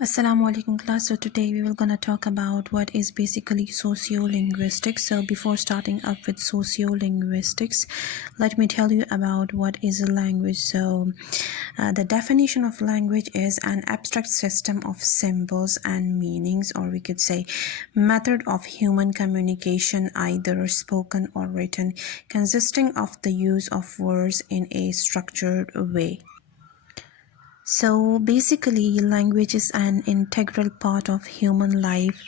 Assalamu alaikum class. So today we will gonna talk about what is basically sociolinguistics. So before starting up with sociolinguistics, let me tell you about what is a language. So the definition of language is an abstract system of symbols and meanings, or we could say method of human communication, either spoken or written, consisting of the use of words in a structured way. So basically, language is an integral part of human life.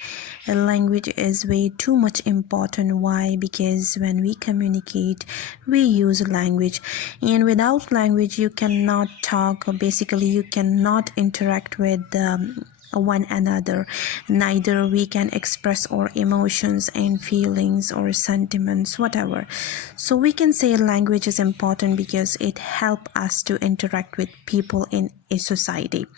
A language is way too much important. Why? Because when we communicate, we use language, and without language, you cannot talk, or basically, you cannot interact with one another. Neither we can express our emotions and feelings or sentiments, whatever. So we can say language is important because it helps us to interact with people in a society.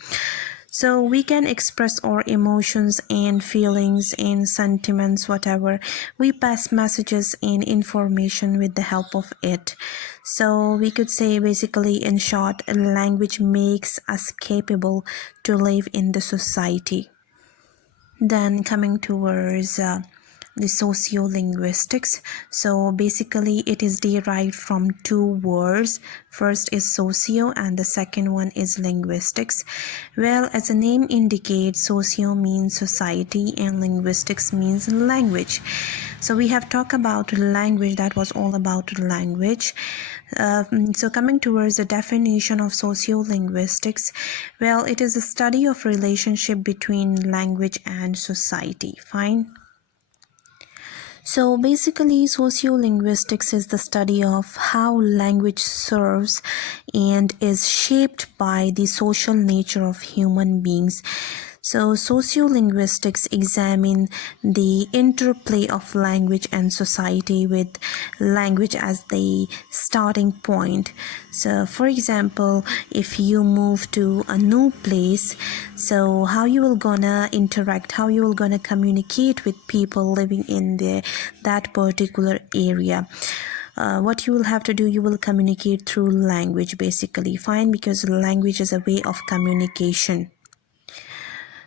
So we can express our emotions and feelings and sentiments, whatever. We pass messages and information with the help of it. So we could say basically, in short, language makes us capable to live in the society. Then coming towards the sociolinguistics. So basically it is derived from two words. First is socio and the second one is linguistics. Well, as the name indicates, socio means society and linguistics means language. So we have talked about language, that was all about language. So coming towards the definition of sociolinguistics, well, it is a study of relationship between language and society. Fine. So basically, sociolinguistics is the study of how language serves and is shaped by the social nature of human beings. So sociolinguistics examine the interplay of language and society, with language as the starting point. So for example, if you move to a new place, so how you will gonna interact, how you will gonna communicate with people living in that particular area. What you will have to do, you will communicate through language, basically. Fine, because language is a way of communication.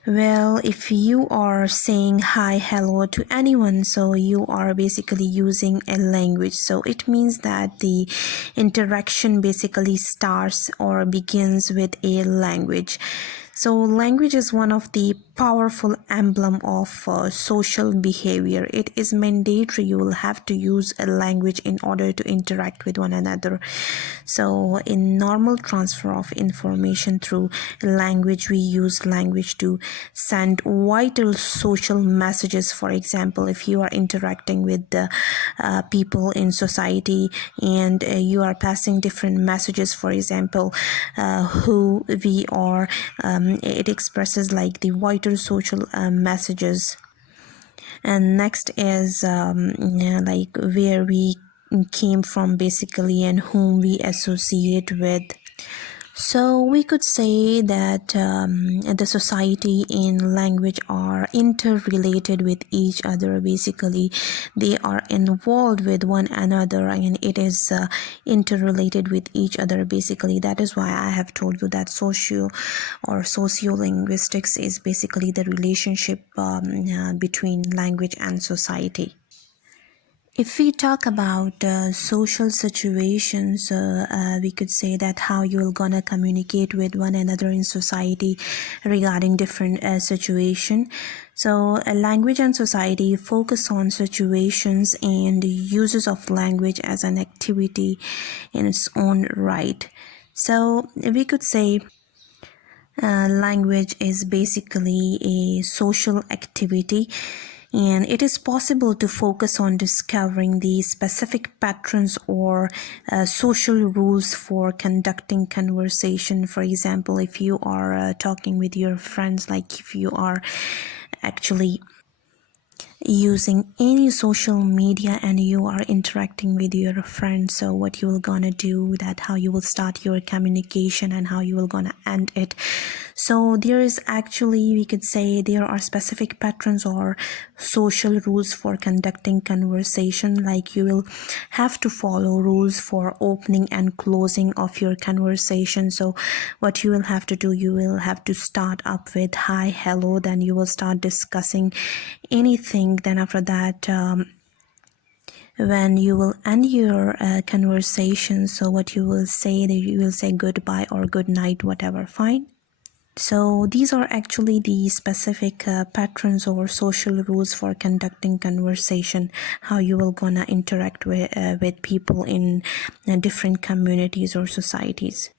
Well, if you are saying hi, hello to anyone, so you are basically using a language. So it means that the interaction basically starts or begins with a language. So language is one of the powerful emblem of social behavior. It is mandatory. You will have to use a language in order to interact with one another. So in normal transfer of information through language, we use language to send vital social messages. For example, if you are interacting with the people in society and you are passing different messages, for example, who we are, it expresses like the vital social messages. And next is like where we came from, basically, and whom we associate with. So we could say that the society and language are interrelated with each other. Basically, they are involved with one another, and it is interrelated with each other. Basically, that is why I have told you that sociolinguistics is basically the relationship between language and society. If we talk about social situations, we could say that how you're gonna communicate with one another in society regarding different situation. So language and society focus on situations and uses of language as an activity in its own right. So we could say language is basically a social activity, and it is possible to focus on discovering the specific patterns or social rules for conducting conversation. For example, if you are talking with your friends, like if you are actually using any social media and you are interacting with your friends, so what you will gonna do, that how you will start your communication and how you will gonna end it. So there is actually, we could say, there are specific patterns or social rules for conducting conversation. Like you will have to follow rules for opening and closing of your conversation. So what you will have to do, you will have to start up with hi, hello, then you will start discussing anything. Then after that, when you will end your conversation, so what you will say, that you will say goodbye or good night, whatever, fine. So these are actually the specific patterns or social rules for conducting conversation, how you will gonna interact with people in different communities or societies.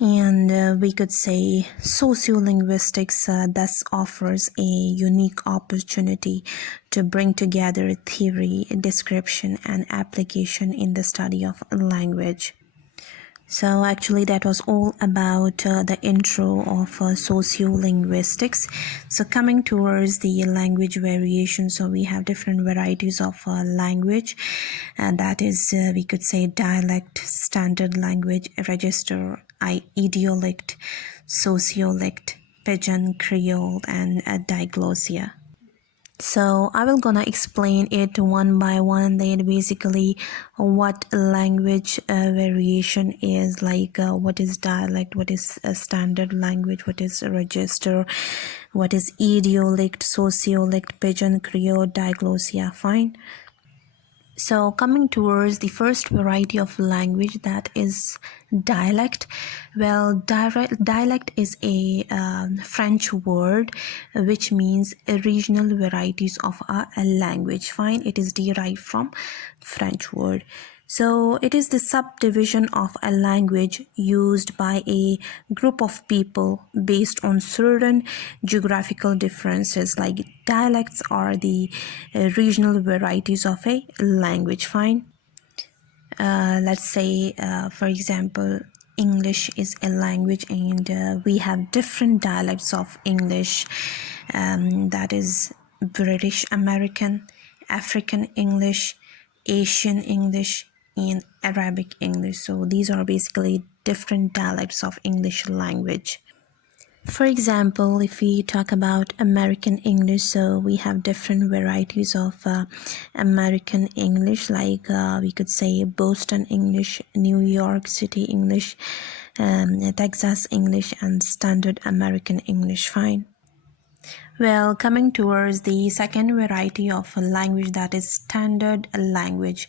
And we could say sociolinguistics thus offers a unique opportunity to bring together theory, description, and application in the study of language. So actually that was all about the intro of sociolinguistics. So coming towards the language variation, so we have different varieties of language, and that is we could say dialect, standard language, register, idiolect, sociolect, pidgin, Creole, and diglossia. So I will gonna explain it one by one. Then basically what language variation is, like what is dialect, what is a standard language, what is a register, what is idiolect, sociolect, pidgin, Creole, diglossia, fine. So coming towards the first variety of language, that is dialect. Well, dialect is a French word which means regional varieties of a language. Fine, it is derived from French word. So it is the subdivision of a language used by a group of people based on certain geographical differences. Like dialects are the regional varieties of a language. Fine. Let's say, for example, English is a language, and we have different dialects of English. That is British American, African English, Asian English, and Arabic English. So these are basically different dialects of English language. For example, if we talk about American English, so we have different varieties of American English, like we could say Boston English, New York City English, Texas English, and Standard American English. Fine. Well, coming towards the second variety of a language, that is standard language.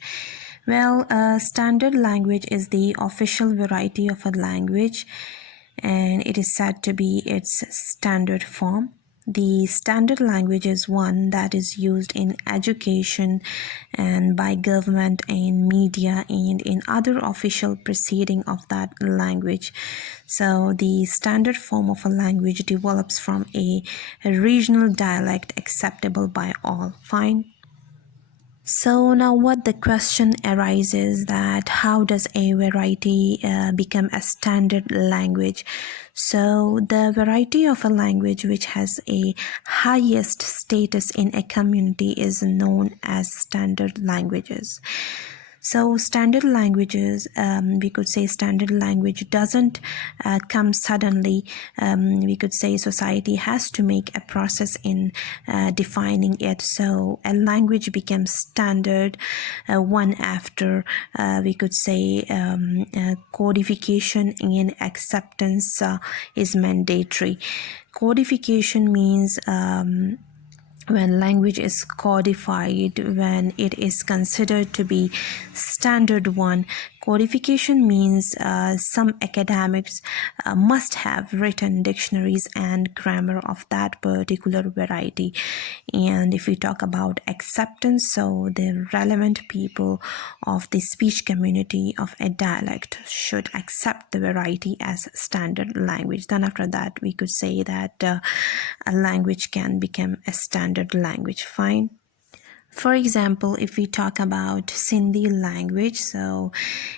Well, standard language is the official variety of a language, and it is said to be its standard form. The standard language is one that is used in education and by government and media and in other official proceeding of that language. So the standard form of a language develops from a regional dialect acceptable by all. Fine. So now what the question arises, that how does a variety become a standard language? So the variety of a language which has a highest status in a community is known as standard languages. So standard languages, we could say standard language doesn't come suddenly. We could say society has to make a process in defining it. So a language becomes standard one after, we could say, codification and acceptance is mandatory. Codification means when language is codified, when it is considered to be standard one. Codification means some academics must have written dictionaries and grammar of that particular variety. And if we talk about acceptance, so the relevant people of the speech community of a dialect should accept the variety as standard language. Then after that, we could say that a language can become a standard language. Fine. For example, if we talk about Sindhi language, so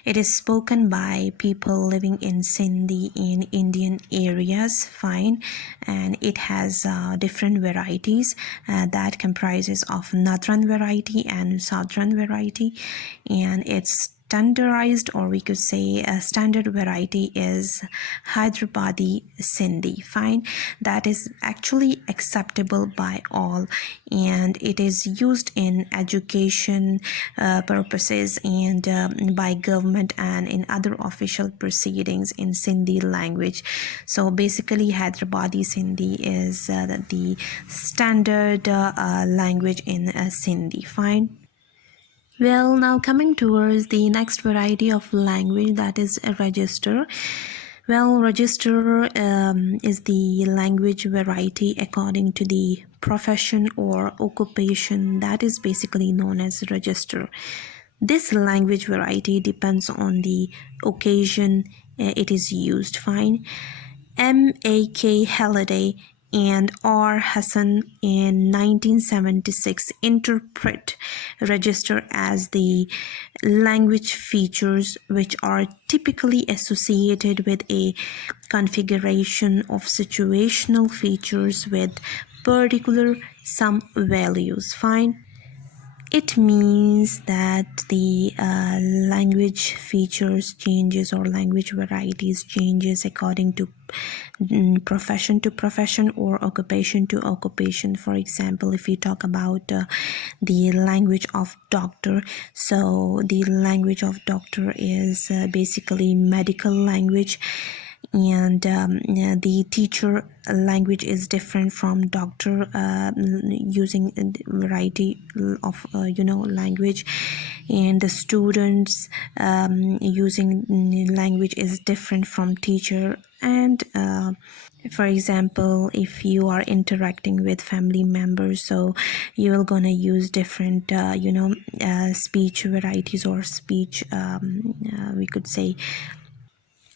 it is spoken by people living in Sindhi in Indian areas, fine, and it has different varieties that comprises of Northern variety and Southern variety, and it's standardized, or we could say a standard variety is Hyderabadi Sindhi, fine, that is actually acceptable by all, and it is used in education purposes and by government and in other official proceedings in Sindhi language. So basically Hyderabadi Sindhi is the standard language in Sindhi, fine. Well, now coming towards the next variety of language, that is a register. Well, register is the language variety according to the profession or occupation that is basically known as register. This language variety depends on the occasion it is used. Fine. M.A.K. Halliday and R. Hassan in 1976 interpret register as the language features which are typically associated with a configuration of situational features with particular some values. Fine. It means that the language features changes or language varieties changes according to profession to profession or occupation to occupation. For example, if we talk about the language of doctor, so the language of doctor is basically medical language, and the teacher language is different from doctor, using a variety of language, and the students using language is different from teacher, and for example, if you are interacting with family members, so you're gonna use different speech varieties or speech, we could say,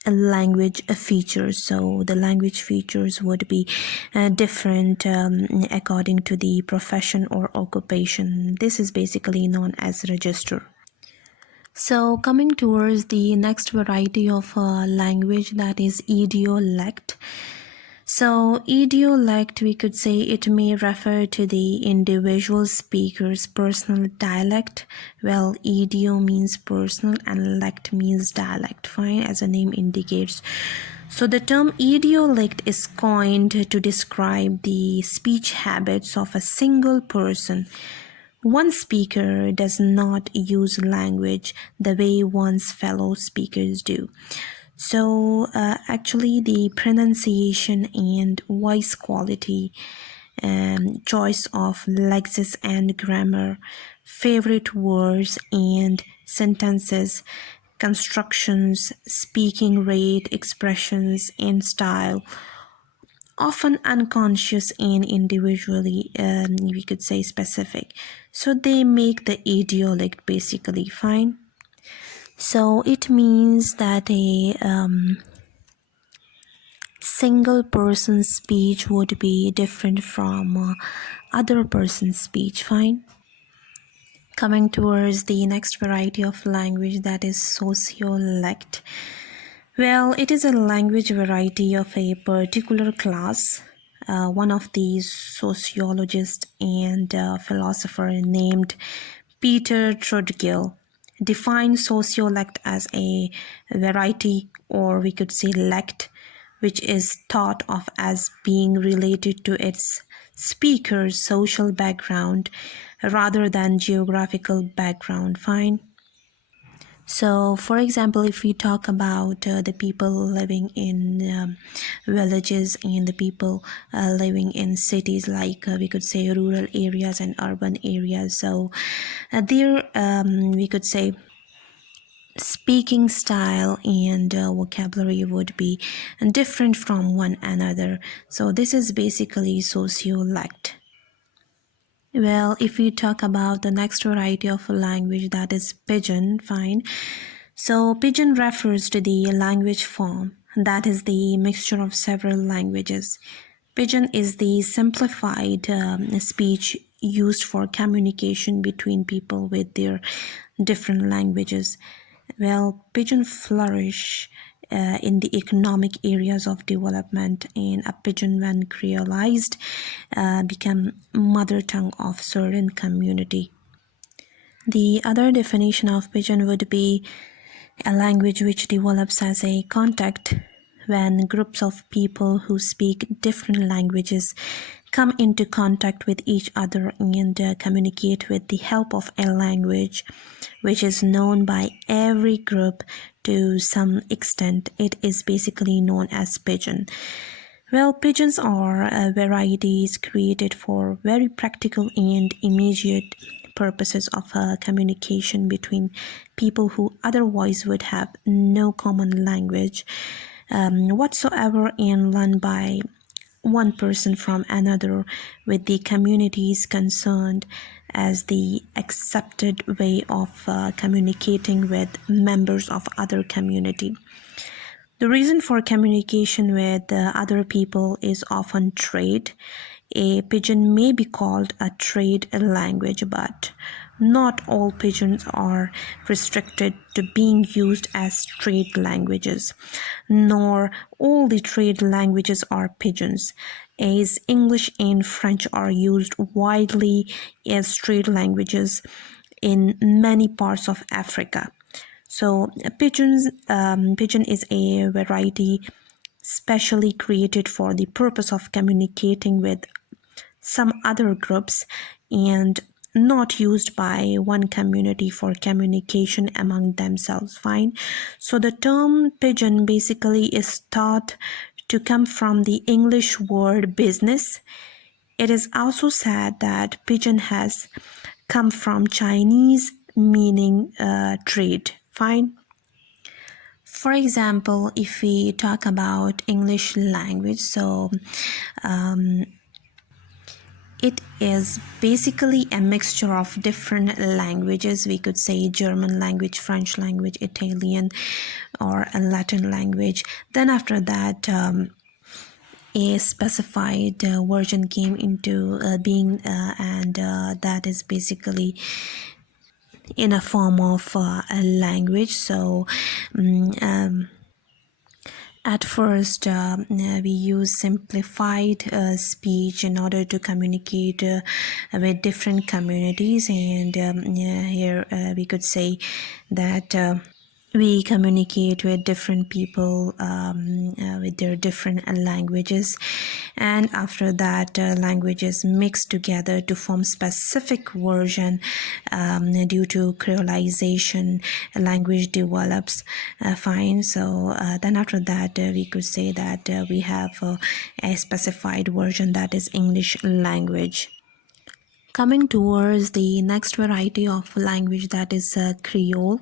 language features. So the language features would be different according to the profession or occupation. This is basically known as register. So coming towards the next variety of language, that is idiolect. So idiolect, we could say it may refer to the individual speaker's personal dialect. Well, idio means personal and lect means dialect, fine, as the name indicates. So the term idiolect is coined to describe the speech habits of a single person. One speaker does not use language the way one's fellow speakers do. So actually the pronunciation and voice quality, choice of lexis and grammar, favorite words and sentences, constructions, speaking rate, expressions, and style, often unconscious and individually, we could say specific. So they make the idiolect basically, fine. So it means that a single person's speech would be different from other person's speech, fine. Coming towards the next variety of language, that is sociolect. Well, it is a language variety of a particular class. One of these sociologists and philosopher named Peter Trudgill defined sociolect as a variety, or we could say lect, which is thought of as being related to its speaker's social background rather than geographical background. Fine. So, for example, if we talk about the people living in villages and the people living in cities, like we could say rural areas and urban areas, so there we could say speaking style and vocabulary would be different from one another. So this is basically sociolect. Well, if we talk about the next variety of language, that is pidgin, fine. So pidgin refers to the language form that is the mixture of several languages. Pidgin is the simplified speech used for communication between people with their different languages. Well, pidgin flourish in the economic areas of development, and a pidgin, when creolized, become mother tongue of certain community. The other definition of pidgin would be a language which develops as a contact when groups of people who speak different languages come into contact with each other and communicate with the help of a language which is known by every group to some extent. It is basically known as pidgin. Well, pigeons are varieties created for very practical and immediate purposes of communication between people who otherwise would have no common language whatsoever, and learned by one person from another, with the communities concerned as the accepted way of communicating with members of other community. The reason for communication with other people is often trade. A pidgin may be called a trade language, but not all pidgins are restricted to being used as trade languages, nor all the trade languages are pidgins, as English and French are used widely as trade languages in many parts of Africa. So pidgin is a variety specially created for the purpose of communicating with some other groups and not used by one community for communication among themselves. Fine. So the term pidgin basically is thought to come from the English word business. It is also said that pidgin has come from Chinese meaning trade. Fine. For example, if we talk about English language, so it is basically a mixture of different languages. We could say German language, French language, Italian, or a Latin language. Then after that, a specified version came into being, and that is basically in a form of a language. So at first we use simplified speech in order to communicate with different communities, and here we could say that we communicate with different people with their different languages, and after that languages mix together to form specific version. Due to creolization, language develops. Fine. So then after that we could say that we have a specified version, that is English language. Coming towards the next variety of language, that is Creole.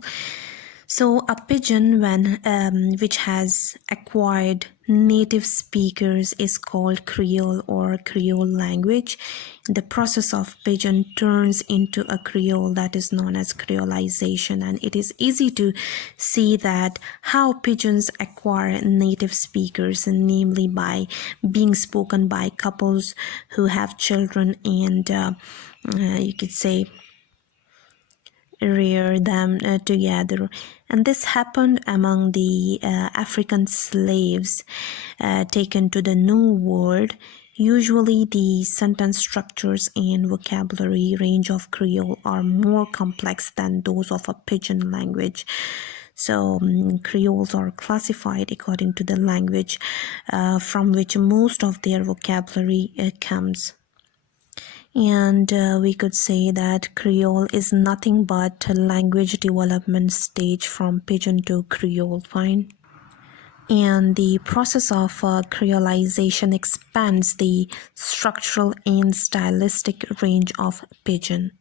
So a pidgin, when which has acquired native speakers, is called Creole or Creole language. The process of pidgin turns into a Creole, that is known as creolization, and it is easy to see that how pidgins acquire native speakers, namely by being spoken by couples who have children, and you could say rear them together. And this happened among the African slaves taken to the New World. Usually the sentence structures and vocabulary range of Creole are more complex than those of a pidgin language. So Creoles are classified according to the language from which most of their vocabulary comes. And we could say that Creole is nothing but a language development stage from pidgin to Creole. Fine. And the process of creolization expands the structural and stylistic range of pidgin.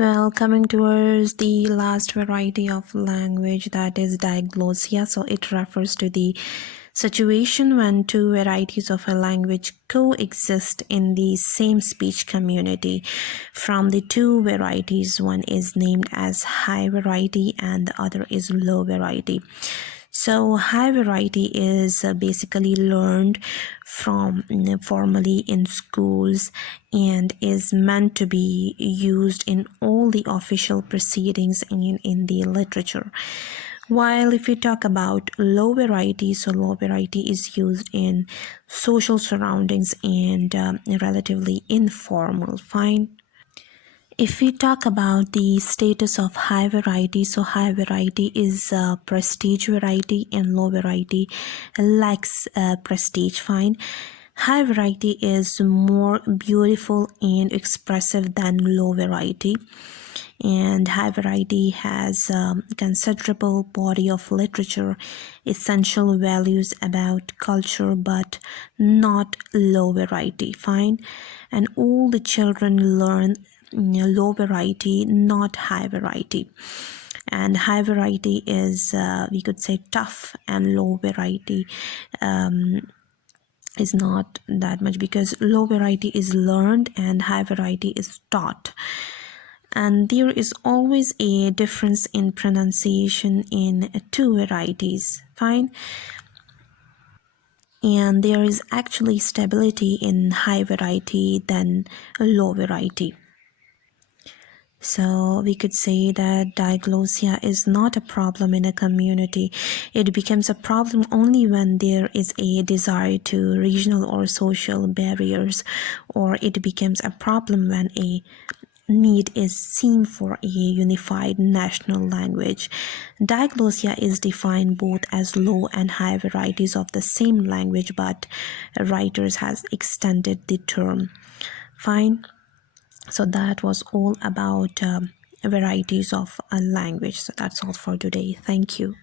Well, coming towards the last variety of language, that is diglossia. So it refers to the situation when two varieties of a language coexist in the same speech community. From the two varieties, one is named as high variety and the other is low variety. So high variety is basically learned from formally in schools and is meant to be used in all the official proceedings and in the literature. While if we talk about low variety, so low variety is used in social surroundings and relatively informal. Fine. If we talk about the status of high variety, so high variety is prestige variety and low variety lacks prestige. Fine. High variety is more beautiful and expressive than low variety, and high variety has considerable body of literature, essential values about culture, but not low variety. Fine. And all the children learn low variety, not high variety. And high variety is we could say tough, and low variety is not that much, because low variety is learned and high variety is taught. And there is always a difference in pronunciation in two varieties. Fine. And there is actually stability in high variety than low variety. So we could say that diglossia is not a problem in a community. It becomes a problem only when there is a desire to regional or social barriers, or it becomes a problem when a need is seen for a unified national language. Diglossia is defined both as low and high varieties of the same language, but writers has extended the term. Fine. So that was all about varieties of a language. So that's all for today. Thank you.